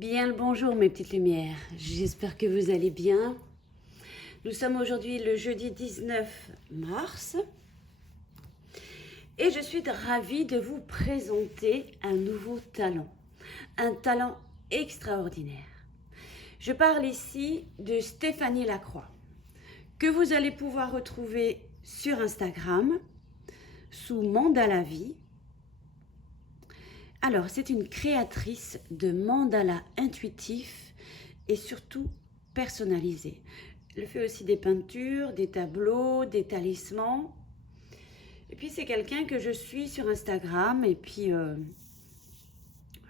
Bien le bonjour mes petites lumières, j'espère que vous allez bien. Nous sommes aujourd'hui le jeudi 19 mars et je suis ravie de vous présenter un nouveau talent, un talent extraordinaire. Je parle ici de Stéphanie Lacroix, que vous allez pouvoir retrouver sur Instagram sous Mandala Vie. Alors, c'est une créatrice de mandalas intuitifs et surtout personnalisés. Elle fait aussi des peintures, des tableaux, des talismans. Et puis, c'est quelqu'un que je suis sur Instagram. Et puis,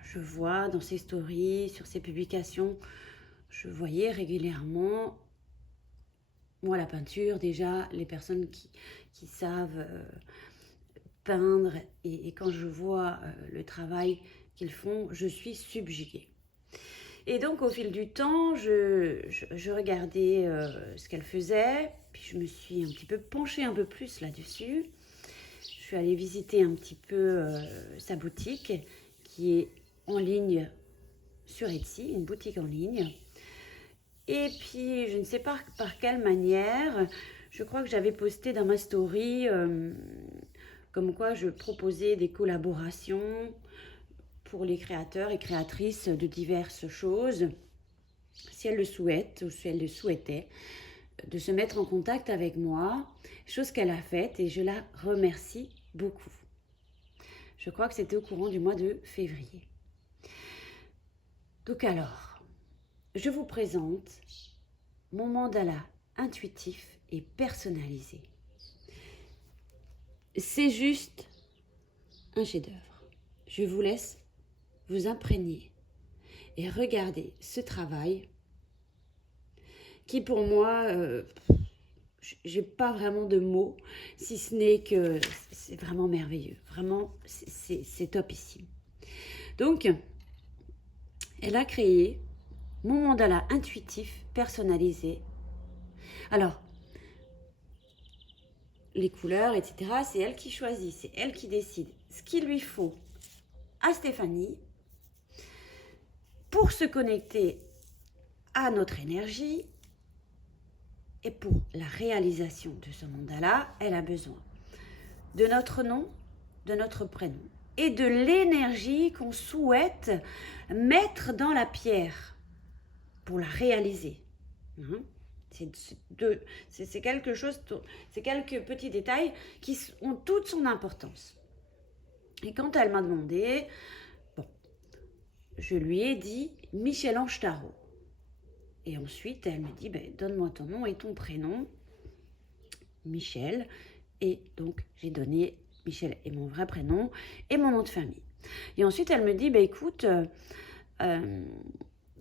je vois dans ses stories, sur ses publications, je voyais régulièrement, moi, la peinture, déjà, les personnes qui savent peindre. Et quand je vois le travail qu'ils font, je suis subjuguée. Et donc, au fil du temps, je regardais ce qu'elle faisait, puis je me suis un petit peu penchée un peu plus là-dessus. Je suis allée visiter un petit peu sa boutique, qui est en ligne sur Etsy, une boutique en ligne. Et puis, je ne sais pas par quelle manière, je crois que j'avais posté dans ma story comme quoi je proposais des collaborations pour les créateurs et créatrices de diverses choses, si elles le souhaitent ou si elles le souhaitaient, de se mettre en contact avec moi, chose qu'elle a faite et je la remercie beaucoup. Je crois que c'était au courant du mois de février. Donc alors, je vous présente mon mandala intuitif et personnalisé. C'est juste un chef-d'œuvre. Je vous laisse vous imprégner et regarder ce travail qui pour moi, j'ai pas vraiment de mots, si ce n'est que c'est vraiment merveilleux. Vraiment, c'est topissime. Donc, elle a créé mon mandala intuitif personnalisé. Alors, les couleurs, etc., c'est elle qui choisit, c'est elle qui décide ce qu'il lui faut à Stéphanie pour se connecter à notre énergie. Et pour la réalisation de ce mandala, elle a besoin de notre nom, de notre prénom et de l'énergie qu'on souhaite mettre dans la pierre pour la réaliser. C'est quelque chose, c'est quelques petits détails qui ont toute son importance. Et quand elle m'a demandé, bon, je lui ai dit Michel-Ange Tarot. Et ensuite, elle me dit, donne-moi ton nom et ton prénom, Michel. Et donc, j'ai donné Michel et mon vrai prénom et mon nom de famille. Et ensuite, elle me dit, écoute,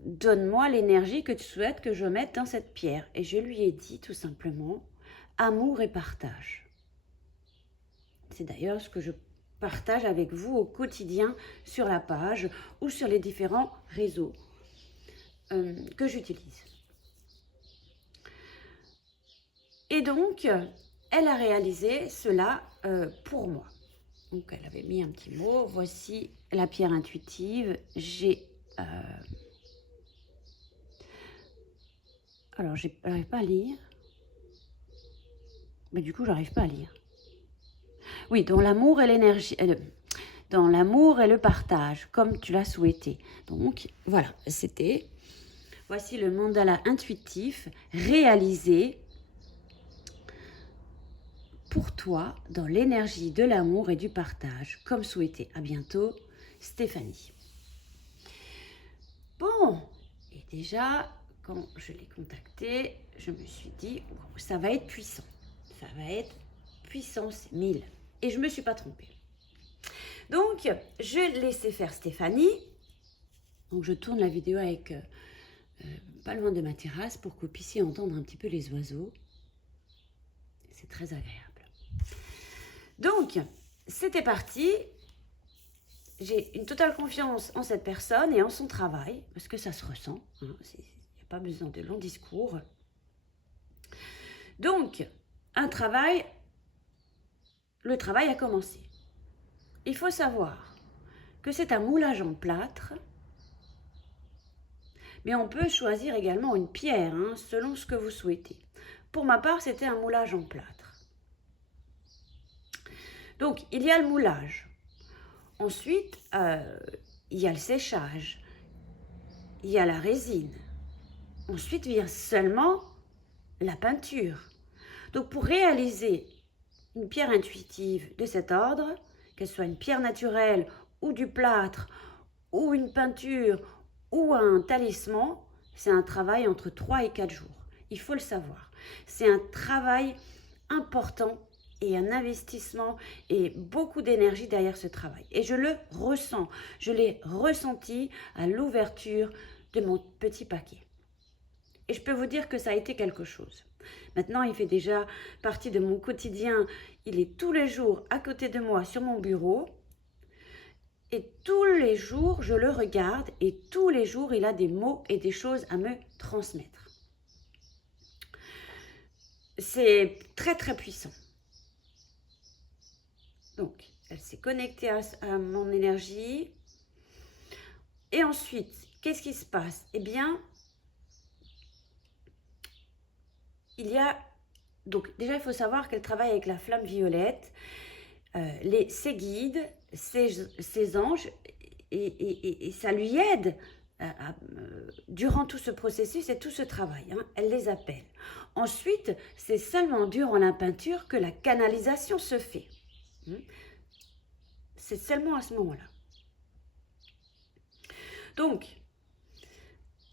donne-moi l'énergie que tu souhaites que je mette dans cette pierre. Et je lui ai dit tout simplement, amour et partage. C'est d'ailleurs ce que je partage avec vous au quotidien sur la page ou sur les différents réseaux que j'utilise. Et donc, elle a réalisé cela pour moi. Donc, elle avait mis un petit mot. Voici la pierre intuitive. Alors, j'arrive pas à lire. Mais du coup, j'arrive pas à lire. Oui, dans l'amour et l'énergie. Dans l'amour et le partage, comme tu l'as souhaité. Donc, voilà, c'était. Voici le mandala intuitif réalisé pour toi dans l'énergie de l'amour et du partage, comme souhaité. À bientôt, Stéphanie. Bon, et déjà, quand je l'ai contacté, je me suis dit, ça va être puissant. Ça va être puissance 1000. Et je ne me suis pas trompée. Donc, je laissais faire Stéphanie. Donc, je tourne la vidéo avec pas loin de ma terrasse pour que vous puissiez entendre un petit peu les oiseaux. C'est très agréable. Donc, c'était parti. J'ai une totale confiance en cette personne et en son travail, parce que ça se ressent. Il n'y a pas besoin de longs discours. Donc, le travail a commencé. Il faut savoir que c'est un moulage en plâtre Mais on peut choisir également une pierre, hein, selon ce que vous souhaitez. Pour ma part, c'était un moulage en plâtre. Donc, il y a le moulage. Ensuite, il y a le séchage. Il y a la résine. Ensuite vient seulement la peinture. Donc, pour réaliser une pierre intuitive de cet ordre, qu'elle soit une pierre naturelle ou du plâtre ou une peinture ou un talisman, c'est un travail entre 3 et 4 jours. Il faut le savoir. C'est un travail important et un investissement et beaucoup d'énergie derrière ce travail. Et je le ressens. Je l'ai ressenti à l'ouverture de mon petit paquet. Et je peux vous dire que ça a été quelque chose. Maintenant, il fait déjà partie de mon quotidien. Il est tous les jours à côté de moi sur mon bureau. Et tous les jours, je le regarde et tous les jours, il a des mots et des choses à me transmettre. C'est très, très puissant. Donc, elle s'est connectée à mon énergie. Et ensuite, qu'est-ce qui se passe? Eh bien, il y a... Donc, déjà, il faut savoir qu'elle travaille avec la flamme violette, ses guides, ses anges, et ça lui aide durant tout ce processus et tout ce travail. Hein, elle les appelle. Ensuite, c'est seulement durant la peinture que la canalisation se fait. C'est seulement à ce moment-là. Donc,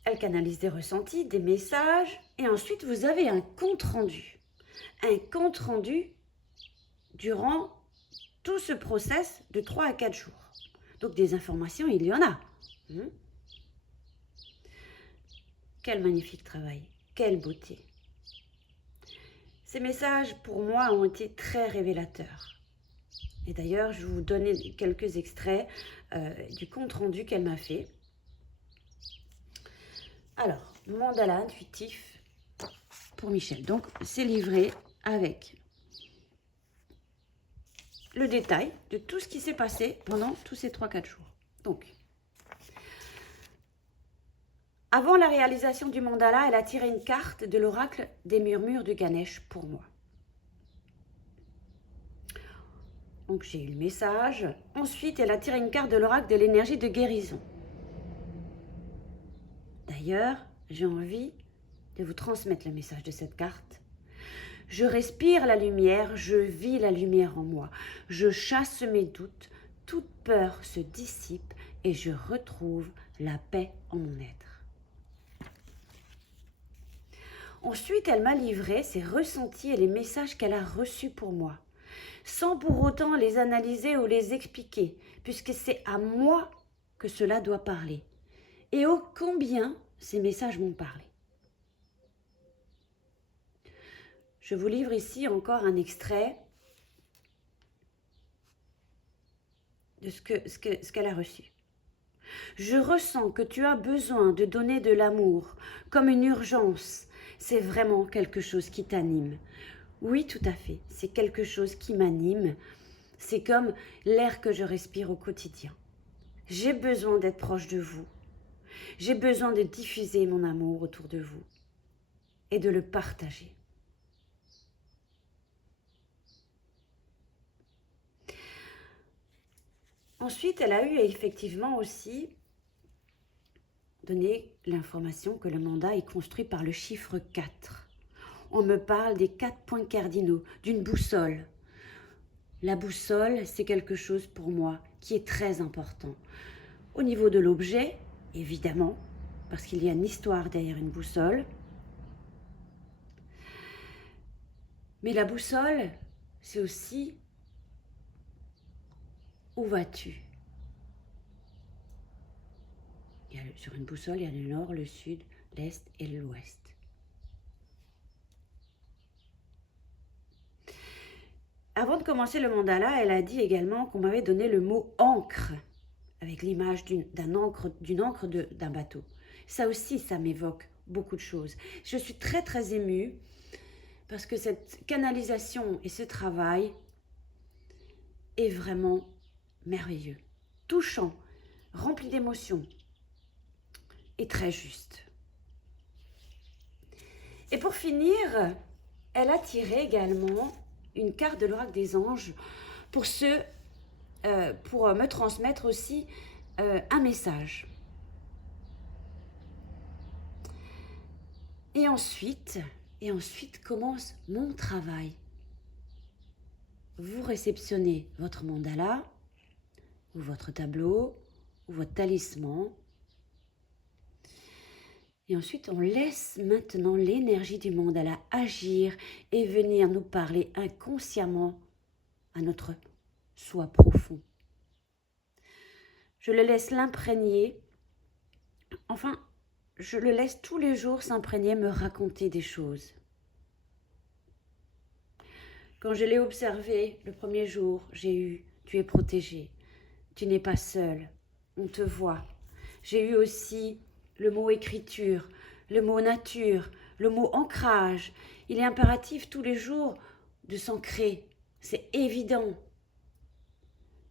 elle canalise des ressentis, des messages, et ensuite vous avez un compte-rendu. Un compte-rendu durant tout ce process de 3 à 4 jours. Donc des informations, il y en a. Quel magnifique travail, quelle beauté. Ces messages, pour moi, ont été très révélateurs. Et d'ailleurs, je vais vous donner quelques extraits du compte-rendu qu'elle m'a fait. Alors, mandala intuitif pour Michel. Donc, c'est livré avec le détail de tout ce qui s'est passé pendant tous ces 3-4 jours. Donc, avant la réalisation du mandala, elle a tiré une carte de l'oracle des murmures de Ganesh pour moi. Donc, j'ai eu le message. Ensuite, elle a tiré une carte de l'oracle de l'énergie de guérison. D'ailleurs, j'ai envie de vous transmettre le message de cette carte. Je respire la lumière, je vis la lumière en moi. Je chasse mes doutes, toute peur se dissipe et je retrouve la paix en mon être. Ensuite, elle m'a livré ses ressentis et les messages qu'elle a reçus pour moi, sans pour autant les analyser ou les expliquer, puisque c'est à moi que cela doit parler. Et ô combien ces messages m'ont parlé. Je vous livre ici encore un extrait de ce qu'elle a reçu. Je ressens que tu as besoin de donner de l'amour, comme une urgence. C'est vraiment quelque chose qui t'anime. Oui, tout à fait, c'est quelque chose qui m'anime. C'est comme l'air que je respire au quotidien. J'ai besoin d'être proche de vous. J'ai besoin de diffuser mon amour autour de vous et de le partager. Ensuite, elle a eu effectivement aussi donné l'information que le mandat est construit par le chiffre 4. On me parle des 4 points cardinaux, d'une boussole. La boussole, c'est quelque chose pour moi qui est très important. Au niveau de l'objet, évidemment, parce qu'il y a une histoire derrière une boussole. Mais la boussole, c'est aussi où vas-tu? Sur une boussole, il y a le nord, le sud, l'est et l'ouest. Avant de commencer le mandala, elle a dit également qu'on m'avait donné le mot encre, avec l'image d'une encre d'un bateau. Ça aussi, ça m'évoque beaucoup de choses. Je suis très très émue parce que cette canalisation et ce travail est vraiment merveilleux, touchant, rempli d'émotions et très juste. Et pour finir, elle a tiré également une carte de l'oracle des anges pour me transmettre aussi un message. Et ensuite commence mon travail. Vous réceptionnez votre mandala, ou votre tableau, ou votre talisman. Et ensuite, on laisse maintenant l'énergie du mandala agir et venir nous parler inconsciemment à notre soi profond. Je le laisse l'imprégner, enfin, je le laisse tous les jours s'imprégner, me raconter des choses. Quand je l'ai observé le premier jour, j'ai eu « tu es protégé, tu n'es pas seul, on te voit ». J'ai eu aussi le mot écriture, le mot nature, le mot ancrage. Il est impératif tous les jours de s'ancrer, c'est évident.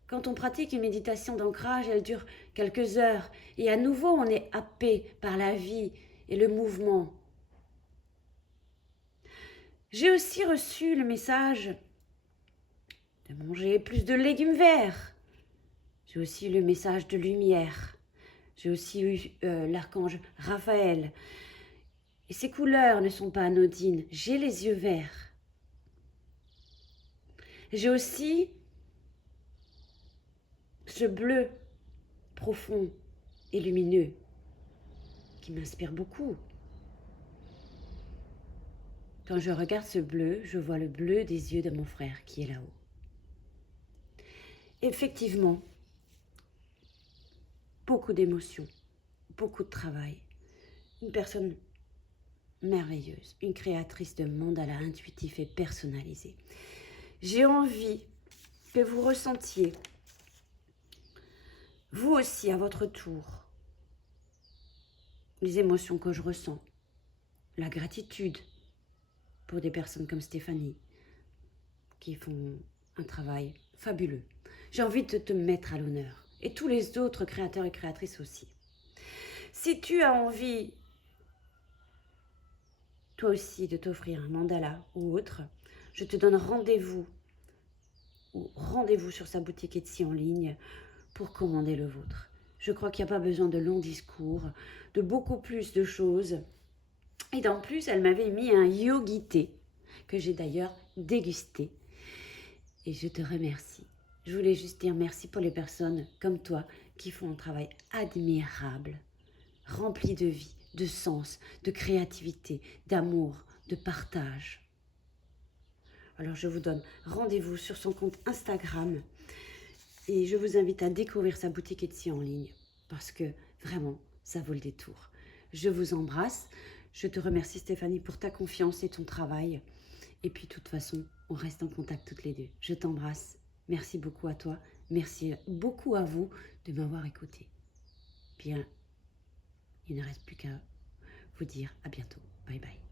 Quand on pratique une méditation d'ancrage, elle dure quelques heures et à nouveau on est happé par la vie et le mouvement. J'ai aussi reçu le message de manger plus de légumes verts. J'ai aussi eu le message de lumière. J'ai aussi eu l'archange Raphaël. Et ces couleurs ne sont pas anodines. J'ai les yeux verts. J'ai aussi ce bleu profond et lumineux qui m'inspire beaucoup. Quand je regarde ce bleu, je vois le bleu des yeux de mon frère qui est là-haut. Effectivement, beaucoup d'émotions, beaucoup de travail. Une personne merveilleuse, une créatrice de mandala intuitif et personnalisé. J'ai envie que vous ressentiez, vous aussi à votre tour, les émotions que je ressens, la gratitude pour des personnes comme Stéphanie qui font un travail fabuleux. J'ai envie de te mettre à l'honneur et tous les autres créateurs et créatrices aussi. Si tu as envie, toi aussi, de t'offrir un mandala ou autre, je te donne rendez-vous sur sa boutique Etsy en ligne pour commander le vôtre. Je crois qu'il n'y a pas besoin de longs discours, de beaucoup plus de choses. Et en plus, elle m'avait mis un yogi-thé que j'ai d'ailleurs dégusté. Et je te remercie. Je voulais juste dire merci pour les personnes comme toi qui font un travail admirable, rempli de vie, de sens, de créativité, d'amour, de partage. Alors je vous donne rendez-vous sur son compte Instagram et je vous invite à découvrir sa boutique Etsy en ligne parce que vraiment, ça vaut le détour. Je vous embrasse. Je te remercie Stéphanie pour ta confiance et ton travail. Et puis de toute façon, on reste en contact toutes les deux. Je t'embrasse. Merci beaucoup à toi. Merci beaucoup à vous de m'avoir écouté. Bien, il ne reste plus qu'à vous dire à bientôt. Bye bye.